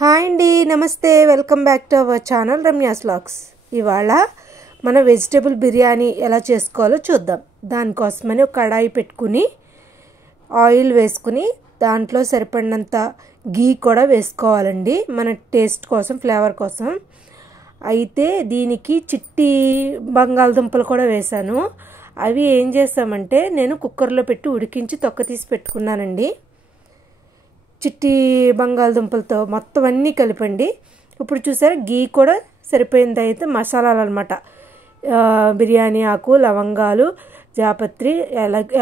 Hi అండి, నమస్తే. Welcome back to our channel Ramya's vlogs. ఇవాళ మన వెజిటేబుల్ బిర్యానీ ఎలా చేసుకోవాలో చూద్దాం. దానికోసమని ఒక కడాయి పెట్టుకుని ఆయిల్ వేసుకుని దాంట్లో సరిపడినంత గీ కూడా వేసుకోవాలండి, మన టేస్ట్ కోసం, ఫ్లేవర్ కోసం. అయితే దీనికి చిట్టి బంగాళదుంపలు కూడా వేసాను. అవి ఏం చేస్తామంటే నేను కుక్కర్లో పెట్టి ఉడికించి తొక్క తీసి పెట్టుకున్నానండి. చిట్టి బంగాళదుంపలతో మొత్తం అన్నీ కలిపండి. ఇప్పుడు చూసారా, గీ కూడా సరిపోయింది. అయితే మసాలాలు అనమాట, బిర్యానీ ఆకు, లవంగాలు, జాపత్రి,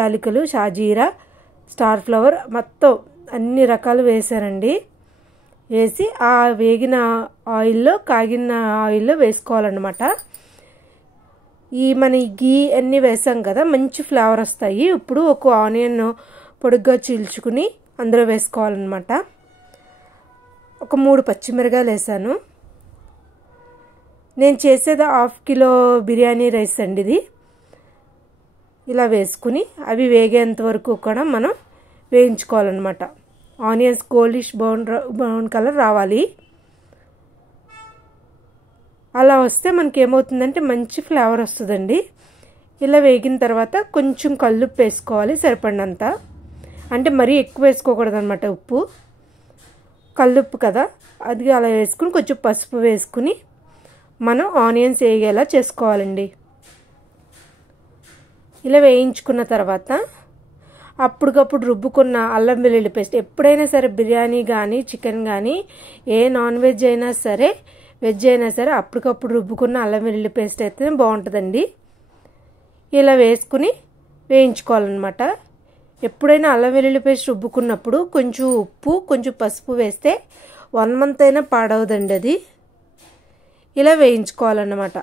యాలకులు, షాజీరా, స్టార్ ఫ్లవర్, మొత్తం అన్ని రకాలు వేసానండి. వేసి ఆ వేగిన ఆయిల్లో, కాగిన ఆయిల్లో వేసుకోవాలన్నమాట. మన గీ అన్నీ వేసాం కదా, మంచి ఫ్లేవర్ వస్తాయి. ఇప్పుడు ఒక ఆనియన్ పొడుగ్గా చీల్చుకుని అందులో వేసుకోవాలన్నమాట. ఒక 3 పచ్చిమిరకాయలు వేసాను. నేను చేసేది 1/2 కిలో బిర్యానీ రైస్ అండి ఇది. ఇలా వేసుకుని అవి వేగేంత వరకు కూడా మనం వేయించుకోవాలన్నమాట. ఆనియన్స్ గోల్డిష్ బ్రౌన్ కలర్ రావాలి. అలా వస్తే మనకి ఏమవుతుందంటే మంచి ఫ్లేవర్ వస్తుందండి. ఇలా వేగిన తర్వాత కొంచెం కల్లుప్పు వేసుకోవాలి, సరిపడినంత. అంటే మరీ ఎక్కువ వేసుకోకూడదు అనమాట ఉప్పు, కల్లుప్పు కదా అది. అలా వేసుకుని కొంచెం పసుపు వేసుకుని మనం ఆనియన్స్ వేగేలా చేసుకోవాలండి. ఇలా వేయించుకున్న తర్వాత అప్పటికప్పుడు రుబ్బుకున్న అల్లం వెల్లుల్లి పేస్ట్, ఎప్పుడైనా సరే బిర్యానీ కానీ చికెన్ కానీ ఏ నాన్ వెజ్ అయినా సరే, వెజ్ అయినా సరే, అప్పటికప్పుడు రుబ్బుకున్న అల్లం వెల్లుల్లి పేస్ట్ అయితే బాగుంటుందండి. ఇలా వేసుకుని వేయించుకోవాలన్నమాట. ఎప్పుడైనా అల్లం వెల్లుల్లి పేస్ట్ రుబ్బుకున్నప్పుడు కొంచెం ఉప్పు, కొంచెం పసుపు వేస్తే 1 మంత్ అయినా పాడవదండి అది. ఇలా వేయించుకోవాలన్నమాట.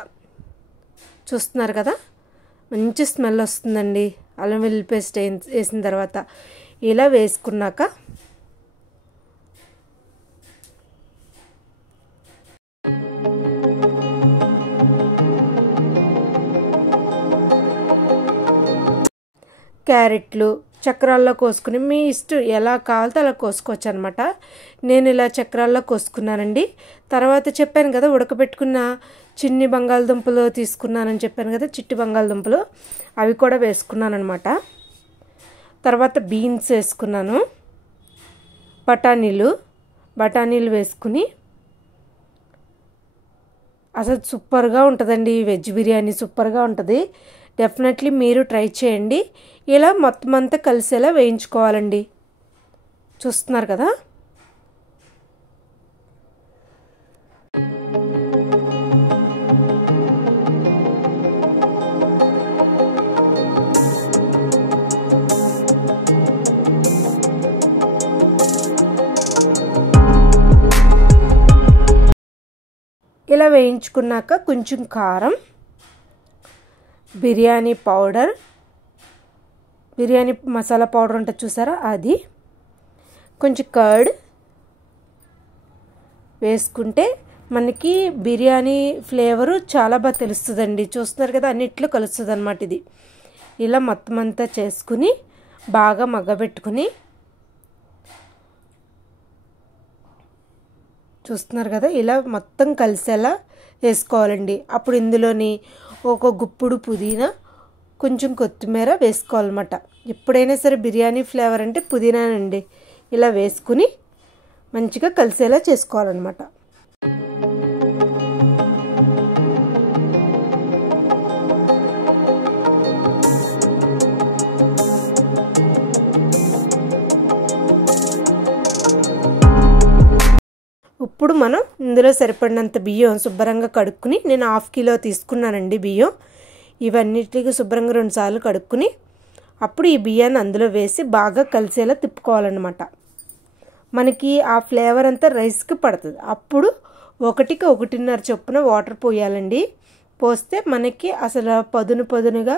చూస్తున్నారు కదా, మంచి స్మెల్ వస్తుందండి అల్లం వెల్లుల్లి పేస్ట్ వేసిన తర్వాత. ఇలా వేసుకున్నాక క్యారెట్లు చక్రాల్లో కోసుకుని, మీ ఇష్టం ఎలా కావాలితే అలా కోసుకోవచ్చు అనమాట. నేను ఇలా చక్రాల్లో కోసుకున్నానండి. తర్వాత చెప్పాను కదా, ఉడకబెట్టుకున్న చిన్ని బంగాళదుంపలు తీసుకున్నానని చెప్పాను కదా, చిట్టి బంగాళదుంపలు, అవి కూడా వేసుకున్నాను అనమాట. తర్వాత బీన్స్ వేసుకున్నాను, బఠానీలు వేసుకుని అసలు సూపర్గా ఉంటుందండి వెజ్ బిర్యానీ, సూపర్గా ఉంటుంది. డెఫినెట్లీ మీరు ట్రై చేయండి. ఇలా మొత్తం అంతా కలిసేలా వేయించుకోవాలండి. చూస్తున్నారు కదా. ఇలా వేయించుకున్నాక కొంచెం కారం, బిర్యానీ పౌడర్, బిర్యానీ మసాలా పౌడర్ ఉంటుంది చూసారా అది, కొంచెం కర్డ్ వేసుకుంటే మనకి బిర్యానీ ఫ్లేవరు చాలా బాగా తెలుస్తుందండి. చూస్తున్నారు కదా, అన్నిట్లో కలుస్తుంది అన్నమాట ఇది. ఇలా మొత్తం అంతా చేసుకుని బాగా మగ్గబెట్టుకుని, చూస్తున్నారు కదా, ఇలా మొత్తం కలిసేలా వేసుకోవాలండి. అప్పుడు ఇందులోని ఒక గుప్పుడు పుదీనా, కొంచెం కొత్తిమీర వేసుకోవాలన్నమాట. ఎప్పుడైనా సరే బిర్యానీ ఫ్లేవర్ అంటే పుదీనానండి. ఇలా వేసుకుని మంచిగా కలిసేలా చేసుకోవాలన్నమాట. ఇప్పుడు మనం ఇందులో సరిపడినంత బియ్యం శుభ్రంగా కడుక్కుని, నేను 1/2 కిలో తీసుకున్నానండి బియ్యం. ఇవన్నిటికి శుభ్రంగా 2 సార్లు కడుక్కుని అప్పుడు ఈ బియ్యాన్ని అందులో వేసి బాగా కలిసేలా తిప్పుకోవాలన్నమాట. మనకి ఆ ఫ్లేవర్ అంతా రైస్కి పడుతుంది. అప్పుడు 1కి 1.5 చొప్పున వాటర్ పోయాలండి. పోస్తే మనకి అసలు పదునుగా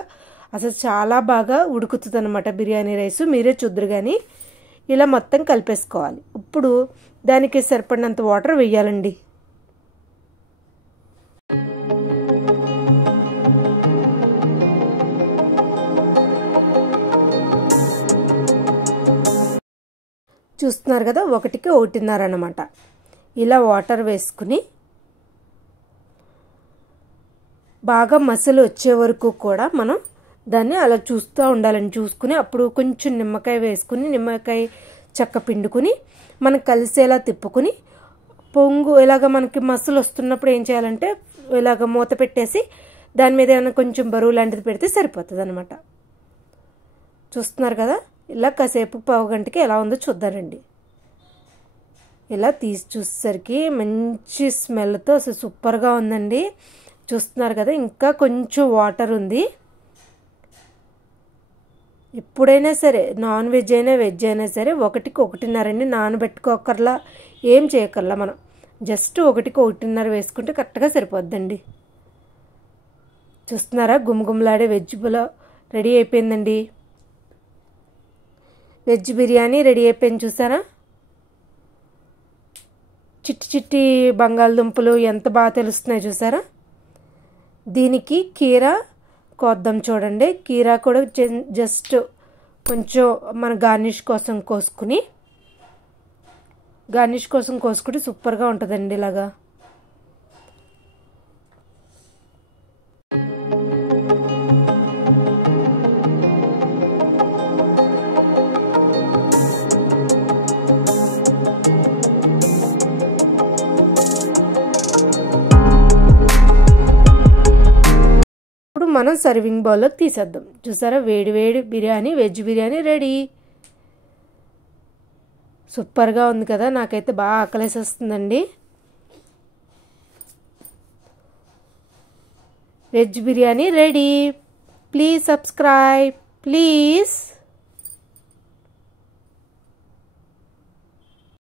అసలు చాలా బాగా ఉడుకుతుంది అన్నమాట బిర్యానీ రైస్. మీరే చూద్దరు కానీ ఇలా మొత్తం కలిపేసుకోవాలి. ఇప్పుడు దానికి సరిపడినంత వాటర్ వేయాలండి. చూస్తున్నారు కదా, 1కి 1.5 అన్నమాట. ఇలా వాటర్ వేసుకుని బాగా మసలు వచ్చే వరకు కూడా మనం దాన్ని అలా చూస్తూ ఉండాలని చూసుకుని అప్పుడు కొంచెం నిమ్మకాయ వేసుకుని నిమ్మకాయ చెక్క పిండుకుని మనం కలిసేలా తిప్పుకుని పొంగు ఇలాగ మనకి మసలు వస్తున్నప్పుడు ఏం చేయాలంటే ఇలాగ మూత పెట్టేసి దాని మీద ఏమైనా కొంచెం బరువు లాంటిది పెడితే సరిపోతుంది అనమాట. చూస్తున్నారు కదా, ఇలా కాసేపు పావు గంటకి ఎలా ఉందో చూద్దానండి. ఇలా తీసి చూసేసరికి మంచి స్మెల్తో అసలు సూపర్గా ఉందండి. చూస్తున్నారు కదా, ఇంకా కొంచెం వాటర్ ఉంది. ఎప్పుడైనా సరే నాన్ వెజ్ అయినా వెజ్ అయినా సరే 1కి 1.5 నానబెట్టుకోకర్లా, ఏం చేయకర్లా. మనం జస్ట్ 1కి 1.5 వేసుకుంటే కరెక్ట్గా సరిపోద్దండి. చూస్తున్నారా, గుమగుమలాడే వెజ్ పులావ్ రెడీ అయిపోయిందండి. వెజ్ బిర్యానీ రెడీ అయిపోయింది. చూసారా, చిట్టి చిట్టి బంగాళదుంపలు ఎంత బాగా తెలుస్తున్నాయి చూసారా. దీనికి కీరా కోద్దాం చూడండి. కీరా కూడా జస్ట్ కొంచెం మన గార్నిష్ కోసం కోసుకుంటే సూపర్గా ఉంటుందండి. ఇలాగా ఇప్పుడు మనం సర్వింగ్ బౌల్లోకి తీసేద్దాం. చూసారా, వేడి వేడి బిర్యానీ, వెజ్ బిర్యానీ రెడీ. సూపర్గా ఉంది కదా, నాకైతే బాగా ఆకలేసేస్తుందండి. Veg biryani ready. Please subscribe please.